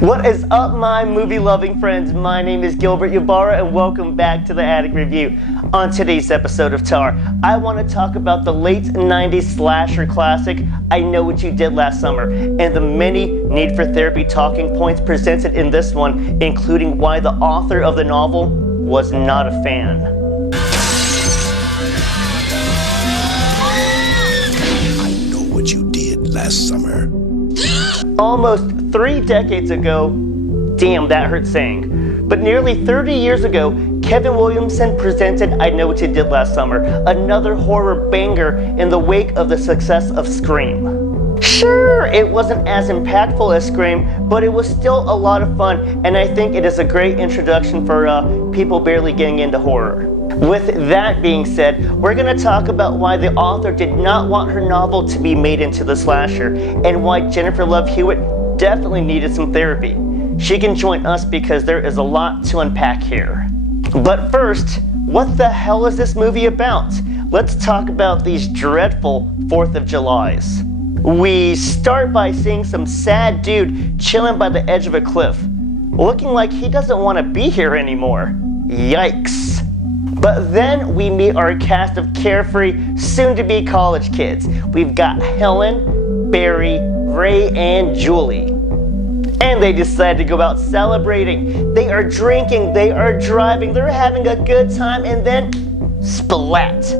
What is up, my movie-loving friends? My name is Gilbert Ybarra, and welcome back to the Attic Review. On today's episode of TAR, I want to talk about the late 90s slasher classic, I Know What You Did Last Summer, and the many Need for Therapy talking points presented in this one, including why the author of the novel was not a fan. I know what you did last summer. Almost 3 decades ago, damn, that hurts saying, but nearly 30 years ago, Kevin Williamson presented I Know What You Did Last Summer, another horror banger in the wake of the success of Scream. Sure, it wasn't as impactful as Scream, but it was still a lot of fun, and I think it is a great introduction for people barely getting into horror. With that being said, we're going to talk about why the author did not want her novel to be made into the slasher, and why Jennifer Love Hewitt definitely needed some therapy. She can join us because there is a lot to unpack here. But first, what the hell is this movie about? Let's talk about these dreadful 4th of Julys. We start by seeing some sad dude chilling by the edge of a cliff, looking like he doesn't want to be here anymore. Yikes. But then we meet our cast of carefree, soon-to-be college kids. We've got Helen, Barry, Ray, and Julie. And they decide to go out celebrating. They are drinking, they are driving, they're having a good time, and then splat.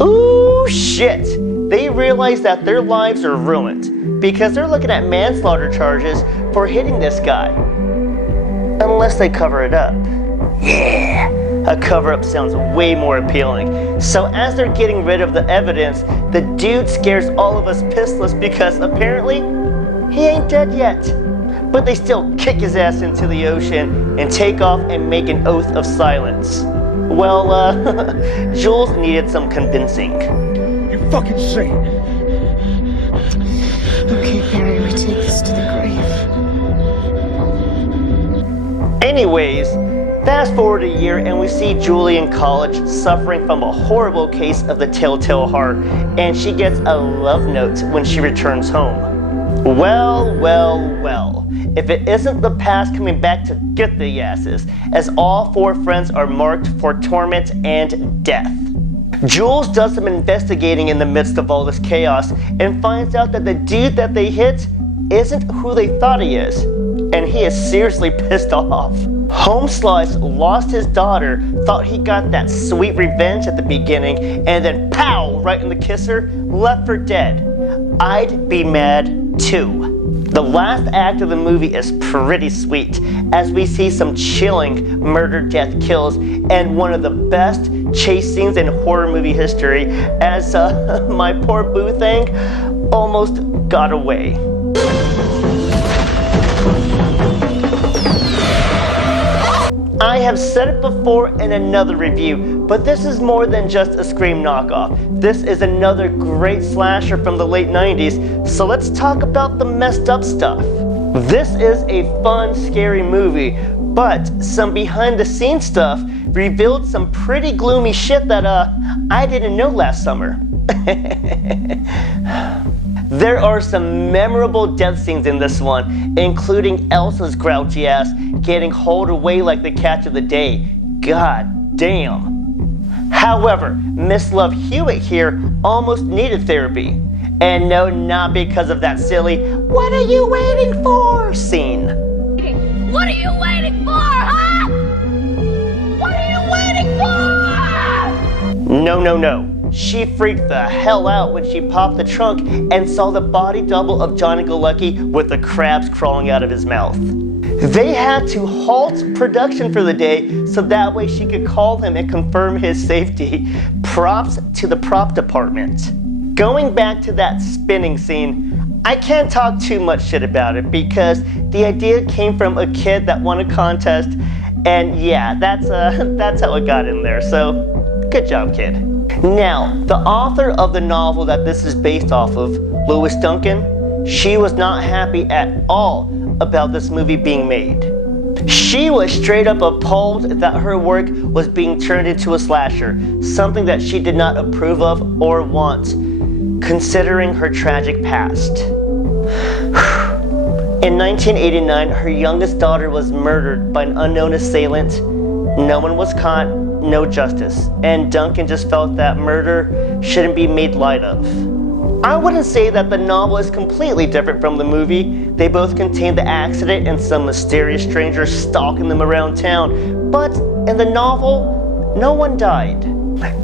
Ooh, shit. They realize that their lives are ruined because they're looking at manslaughter charges for hitting this guy. Unless they cover it up. Yeah, a cover-up sounds way more appealing. So as they're getting rid of the evidence, the dude scares all of us pissless because apparently he ain't dead yet. But they still kick his ass into the ocean and take off and make an oath of silence. Well, Jules needed some convincing. You fucking say it. Okay, Barry, we take this to the grave. Anyways, fast forward a year and we see Julie in college suffering from a horrible case of the telltale heart, and she gets a love note when she returns home. Well, well, well. If it isn't the past coming back to get the asses, as all 4 friends are marked for torment and death. Jules does some investigating in the midst of all this chaos and finds out that the dude that they hit isn't who they thought he is, and he is seriously pissed off. Homeslice lost his daughter, thought he got that sweet revenge at the beginning, and then pow, right in the kisser, left for dead. I'd be mad too. The last act of the movie is pretty sweet, as we see some chilling murder, death, kills, and one of the best chase scenes in horror movie history, as my poor boo thing almost got away. I have said it before in another review, but this is more than just a Scream knockoff. This is another great slasher from the late 90s, so let's talk about the messed up stuff. This is a fun, scary movie, but some behind the scenes stuff revealed some pretty gloomy shit that I didn't know last summer. There are some memorable death scenes in this one, including Elsa's grouchy ass getting hauled away like the catch of the day. God damn. However, Miss Love Hewitt here almost needed therapy. And no, not because of that silly, "What are you waiting for?" scene. What are you waiting for, huh? What are you waiting for? No, no, no. She freaked the hell out when she popped the trunk and saw the body double of Johnny Galecki with the crabs crawling out of his mouth. They had to halt production for the day so that way she could call him and confirm his safety. Props to the prop department. Going back to that spinning scene, I can't talk too much shit about it because the idea came from a kid that won a contest, and yeah, that's how it got in there, so good job, kid. Now, the author of the novel that this is based off of, Lois Duncan, she was not happy at all about this movie being made. She was straight up appalled that her work was being turned into a slasher, something that she did not approve of or want. considering her tragic past. In 1989, her youngest daughter was murdered by an unknown assailant. No one was caught, no justice, and Duncan just felt that murder shouldn't be made light of. I wouldn't say that the novel is completely different from the movie. They both contain the accident and some mysterious stranger stalking them around town, but in the novel, no one died.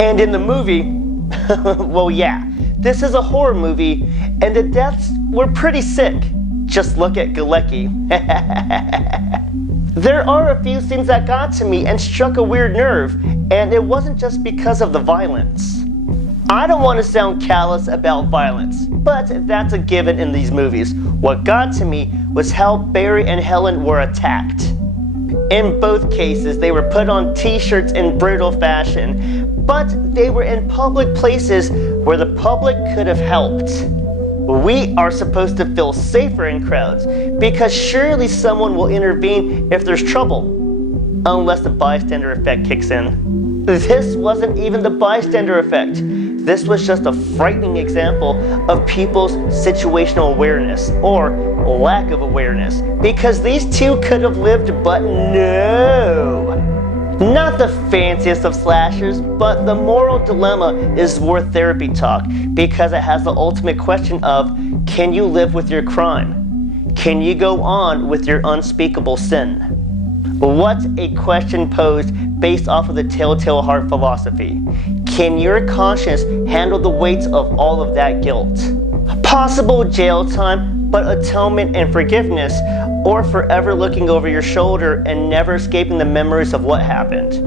And in the movie, well yeah, this is a horror movie, and the deaths were pretty sick. Just look at Galecki. There are a few things that got to me and struck a weird nerve, and it wasn't just because of the violence. I don't want to sound callous about violence, but that's a given in these movies. What got to me was how Barry and Helen were attacked. In both cases, they were put on t-shirts in brutal fashion, but they were in public places where the public could have helped. We are supposed to feel safer in crowds because surely someone will intervene if there's trouble, unless the bystander effect kicks in. This wasn't even the bystander effect. This was just a frightening example of people's situational awareness, or lack of awareness, because these two could have lived, but no. Not the fanciest of slashers, but the moral dilemma is worth therapy talk because it has the ultimate question of, can you live with your crime? Can you go on with your unspeakable sin? What's a question posed based off of the Telltale Heart philosophy? Can your conscience handle the weight of all of that guilt? Possible jail time, but atonement and forgiveness, or forever looking over your shoulder and never escaping the memories of what happened.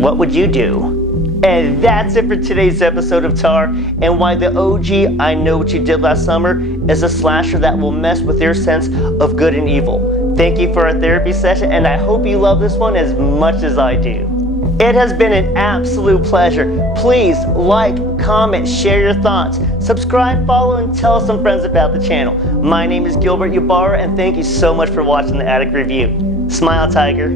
What would you do? And that's it for today's episode of Tar, and why the OG I Know What You Did Last Summer is a slasher that will mess with your sense of good and evil. Thank you for our therapy session, and I hope you love this one as much as I do. It has been an absolute pleasure. Please like, comment, share your thoughts, subscribe, follow, and tell some friends about the channel. My name is Gilbert Ybarra, and thank you so much for watching the Attic Review. Smile, Tiger.